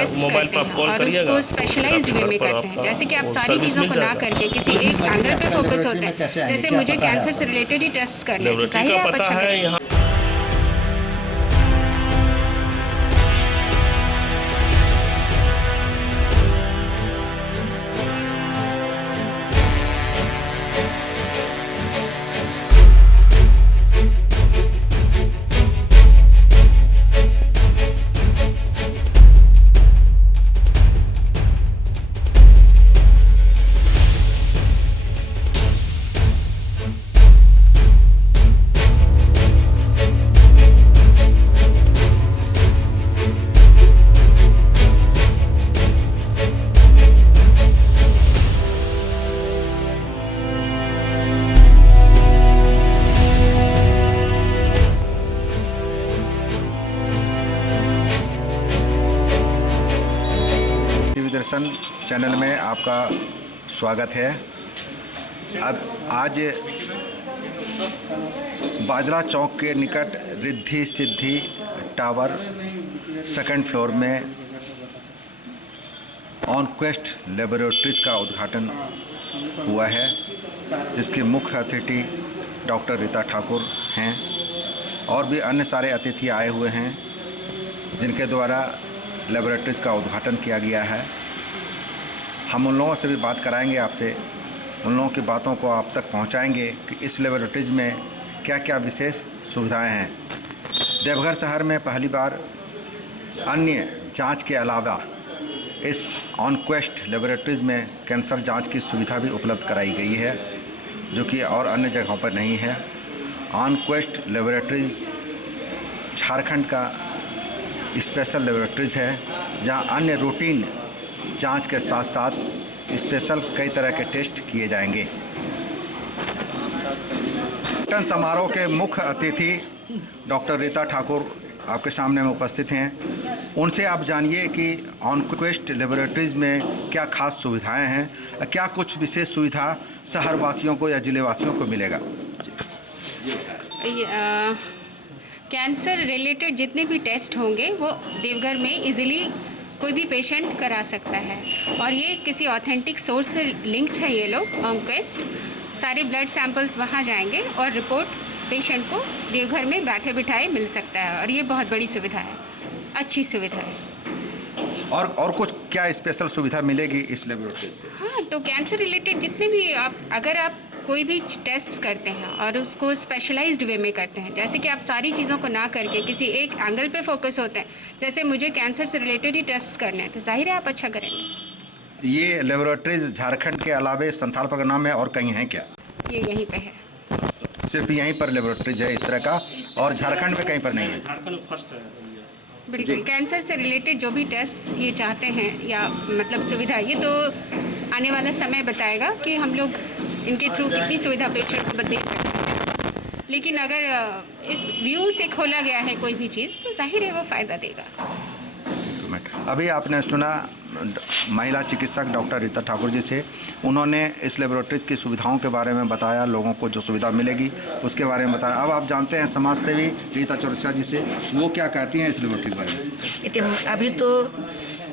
Test mobile करते पर हैं कॉल और करिएगा, उसको स्पेशलाइज्ड वे में करते हैं, जैसे कि आप सारी चीज़ों को ना करके किसी एक एंगल पे फोकस होते हैं, जैसे मुझे कैंसर से रिलेटेड ही टेस्ट करने हैं, तो लेबोरेटरी जाहिर का है आप पता अच्छा है करेंगे। यहाँ। टीवी दर्शन चैनल में आपका स्वागत है। अब आज बाजरा चौक के निकट Riddhi Siddhi tower second floor में ऑनक्वेस्ट लेबोरेटरीज का उद्घाटन हुआ है, जिसके मुख्य अतिथि डॉक्टर रीता ठाकुर हैं और भी अन्य सारे अतिथि आए हुए हैं, जिनके द्वारा लेबोरेटरीज का उद्घाटन किया गया है। हम उन लोगों से भी बात कराएंगे, आपसे उन लोगों की बातों को आप तक पहुंचाएंगे कि इस लेबोरेटरीज में क्या क्या विशेष सुविधाएं हैं। देवघर शहर में पहली बार अन्य जांच के अलावा इस ऑनक्वेस्ट लेबोरेटरीज में कैंसर जांच की सुविधा भी उपलब्ध कराई गई है, जो कि और अन्य जगहों पर नहीं है। ऑनक्वेस्ट लेबोरेटरीज झारखंड का स्पेशल लेबोरेटरीज है, जहां अन्य रूटीन जांच के साथ साथ स्पेशल कई तरह के टेस्ट किए जाएंगे। उद्घाटन समारोह के मुख्य अतिथि डॉक्टर रीता ठाकुर आपके सामने में उपस्थित हैं। उनसे आप जानिए कि ऑनक्वेस्ट लेबोरेटरीज में क्या खास सुविधाएं हैं, क्या कुछ विशेष सुविधा शहर वासियों को या जिले वासियों को मिलेगा। कैंसर रिलेटेड जितने भी टेस्ट होंगे वो देवघर में इजीली कोई भी पेशेंट करा सकता है, और ये किसी ऑथेंटिक सोर्स से लिंक्ड है। ये लोग ऑनक्वेस्ट सारे ब्लड सैंपल्स वहाँ जाएंगे और रिपोर्ट पेशेंट को देवघर में बैठे बिठाए मिल सकता है, और ये बहुत बड़ी सुविधा है, अच्छी सुविधा है। और कुछ क्या स्पेशल सुविधा मिलेगी इस लेबोरेटरी से? हाँ, तो कैंसर रिलेटेड जितने भी अगर आप कोई भी टेस्ट करते हैं और उसको स्पेशलाइज्ड वे में करते हैं, जैसे कि आप सारी चीज़ों को ना करके किसी एक एंगल पे फोकस होते हैं, जैसे मुझे कैंसर से रिलेटेड ही टेस्ट करने हैं, तो जाहिर है आप अच्छा करेंगे। ये लेबोरेटरीज झारखंड के अलावे संथाल परगना में और कहीं हैं क्या? ये यहीं पे है, सिर्फ यहीं पर लेबोरेटरीज है इस तरह का, और झारखंड में कहीं पर नहीं है? झारखंड फर्स्ट है। बिल्कुल। कैंसर से रिलेटेड जो भी टेस्ट ये चाहते हैं या मतलब सुविधा, ये तो आने वाला समय बताएगा कि हम लोग इनके थ्रू कितनी सुविधा पेशेंट को दे सकते हैं। लेकिन अगर इस व्यू से खोला गया है कोई भी चीज़, तो जाहिर है वो फ़ायदा देगा। अभी आपने सुना महिला चिकित्सक डॉक्टर रीता ठाकुर जी से। उन्होंने इस लेबोरेटरीज की सुविधाओं के बारे में बताया, लोगों को जो सुविधा मिलेगी उसके बारे में बताया। अब आप जानते हैं समाज सेवी रीता चौरसिया जी से, वो क्या कहती हैं इस लेबोरेटरी के बारे में। अभी तो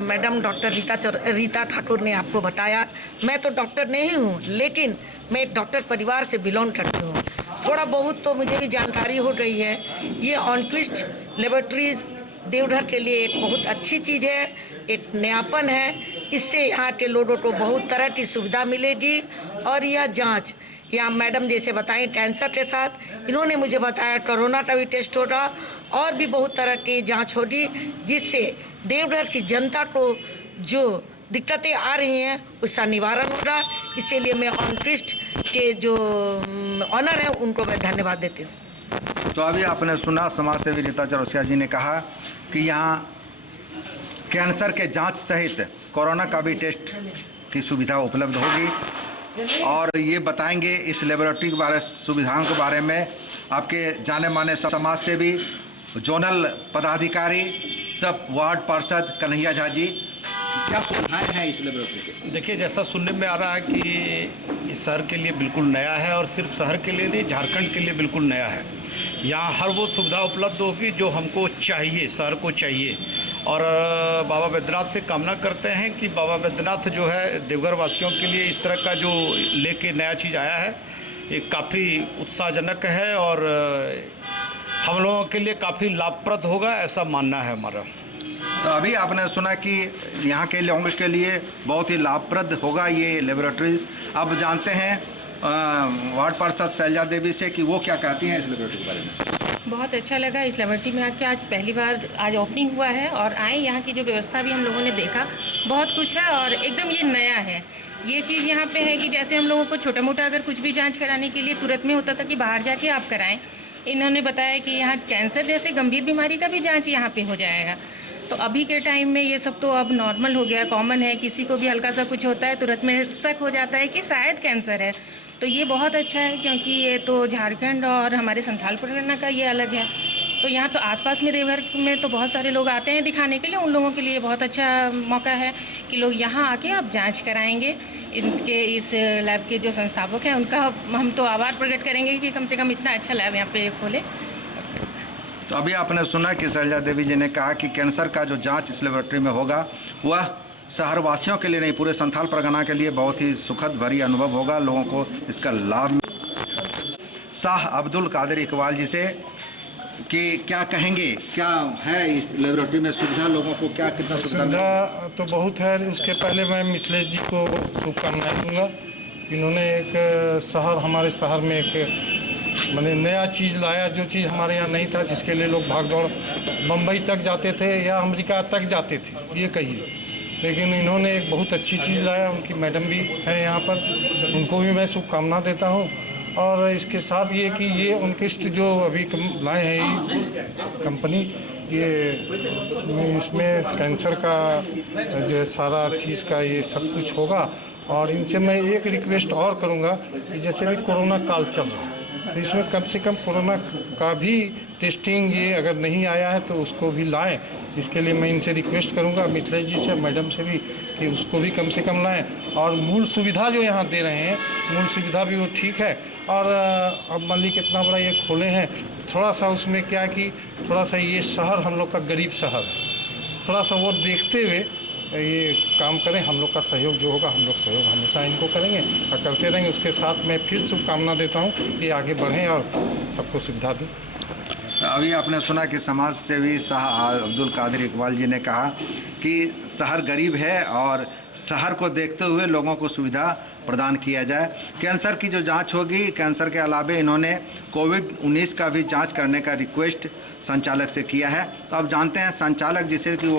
मैडम डॉक्टर रीता ठाकुर ने आपको बताया। मैं तो डॉक्टर नहीं हूँ, लेकिन मैं एक डॉक्टर परिवार से बिलोंग करती हूँ। थोड़ा बहुत तो मुझे भी जानकारी हो गई है। ये ऑनक्वेस्ट लेबोरेटरीज देवघर के लिए एक बहुत अच्छी चीज़ है, एक नयापन है। इससे यहाँ के लोगों को बहुत तरह की सुविधा मिलेगी। और यह जांच यहाँ मैडम जैसे बताएं कैंसर के साथ इन्होंने मुझे बताया कोरोना का भी टेस्ट होगा, और भी बहुत तरह की जांच होगी, जिससे देवघर की जनता को जो दिक्कतें आ रही हैं उसका निवारण होगा। इसीलिए मैं ऑनक्वेस्ट के जो ऑनर हैं उनको मैं धन्यवाद देती हूँ। तो अभी आपने सुना समाज सेवी रीता चौरसिया जी ने कहा कि यहाँ कैंसर के जांच सहित कोरोना का भी टेस्ट की सुविधा उपलब्ध होगी, और ये बताएंगे इस लेबोरेटरी के बारे सुविधाओं के बारे में आपके जाने माने समाज सेवी, जोनल पदाधिकारी, सब वार्ड पार्षद कन्हैया झा जी। क्या सुविधाएं हैं इस लेबोरेटरी के? देखिए, जैसा सुनने में आ रहा है कि इस शहर के लिए बिल्कुल नया है, और सिर्फ शहर के लिए नहीं, झारखंड के लिए बिल्कुल नया है। यहाँ हर वो सुविधा उपलब्ध होगी जो हमको चाहिए, शहर को चाहिए। और बाबा बैद्यनाथ से कामना करते हैं कि बाबा बैद्यनाथ जो है देवघर वासियों के लिए इस तरह का जो लेके नया चीज़ आया है ये काफ़ी उत्साहजनक है और हम लोगों के लिए काफ़ी लाभप्रद होगा, ऐसा मानना है हमारा। तो अभी आपने सुना कि यहाँ के लोगों के लिए बहुत ही लाभप्रद होगा ये लेबोरेटरीज। अब जानते हैं वार्ड पार्षद शैलजा देवी से कि वो क्या कहती हैं इस लेबोरेटरी के बारे में। बहुत अच्छा लगा इस लेबोरेटरी में आके। आज पहली बार आज ओपनिंग हुआ है और आए, यहाँ की जो व्यवस्था भी हम लोगों ने देखा, बहुत कुछ है और एकदम ये नया है। ये चीज़ यहाँ पे है कि जैसे हम लोगों को छोटा मोटा अगर कुछ भी जांच कराने के लिए तुरंत में होता था कि बाहर जाके आप कराएं, इन्होंने बताया कि यहाँ कैंसर जैसे गंभीर बीमारी का भी जाँच यहाँ पर हो जाएगा। तो अभी के टाइम में ये सब तो अब नॉर्मल हो गया, कॉमन है। किसी को भी हल्का सा कुछ होता है तुरंत में शक हो जाता है कि शायद कैंसर है। तो ये बहुत अच्छा है क्योंकि ये तो झारखंड और हमारे संथाल परगना का ये अलग है। तो यहाँ तो आसपास में देवघर में तो बहुत सारे लोग आते हैं दिखाने के लिए, उन लोगों के लिए बहुत अच्छा मौका है कि लोग यहाँ आके अब जांच कराएंगे। इनके इस लैब के जो संस्थापक हैं उनका हम तो आभार प्रकट करेंगे कि कम से कम इतना अच्छा लैब यहाँ पे खोले। तो अभी आपने सुना कि शैलजा देवी जी ने कहा कि कैंसर का जो जांच इस लेबोरेटरी में होगा वह शहर वासियों के लिए नहीं, पूरे संथाल परगना के लिए बहुत ही सुखद भरी अनुभव होगा, लोगों को इसका लाभ। शाह अब्दुल कादिर इकबाल जी से कि क्या कहेंगे, क्या है इस लेबोरेटरी में सुविधा, लोगों को क्या कितना सुविधा तो बहुत है। उसके पहले मैं मिथिलेश जी को शुभकामनाएं दूंगा। इन्होंने एक शहर, हमारे शहर में एक मैंने नया चीज़ लाया, जो चीज़ हमारे यहाँ नहीं था, जिसके लिए लोग भाग दौड़ बम्बई तक जाते थे या अमेरिका तक जाते थे ये कहिए, लेकिन इन्होंने एक बहुत अच्छी चीज़ लाया। उनकी मैडम भी है यहाँ पर, उनको भी मैं शुभकामना देता हूँ। और इसके साथ ये कि ये उनके जो अभी लाए हैं ये कंपनी, ये इसमें कैंसर का जो सारा चीज़ का ये सब कुछ होगा। और इनसे मैं एक रिक्वेस्ट और करूँगा कि जैसे भी कोरोना काल चल रहा है तो इसमें कम से कम कोरोना का भी टेस्टिंग ये अगर नहीं आया है तो उसको भी लाएं। इसके लिए मैं इनसे रिक्वेस्ट करूंगा, मिथिलेश जी से, मैडम से भी, कि उसको भी कम से कम लाएं। और मूल सुविधा जो यहाँ दे रहे हैं, मूल सुविधा भी वो ठीक है। और अब मान ली कितना बड़ा ये खोले हैं, थोड़ा सा उसमें क्या कि थोड़ा सा ये शहर हम लोग का गरीब शहर है, थोड़ा सा वो देखते हुए ये काम करें। हम लोग का सहयोग जो होगा, हम लोग सहयोग हमेशा इनको करेंगे और करते रहेंगे। उसके साथ मैं फिर शुभकामना देता हूँ कि आगे बढ़ें और सबको सुविधा दें। अभी आपने सुना कि समाज सेवी शाह अब्दुल कादिर इकबाल जी ने कहा कि शहर गरीब है और शहर को देखते हुए लोगों को सुविधा प्रदान किया जाए। कैंसर की जो जांच होगी, कैंसर के अलावे इन्होंने कोविड-19 का भी जांच करने का रिक्वेस्ट संचालक से किया है। तो अब जानते हैं संचालक जिसे कि वो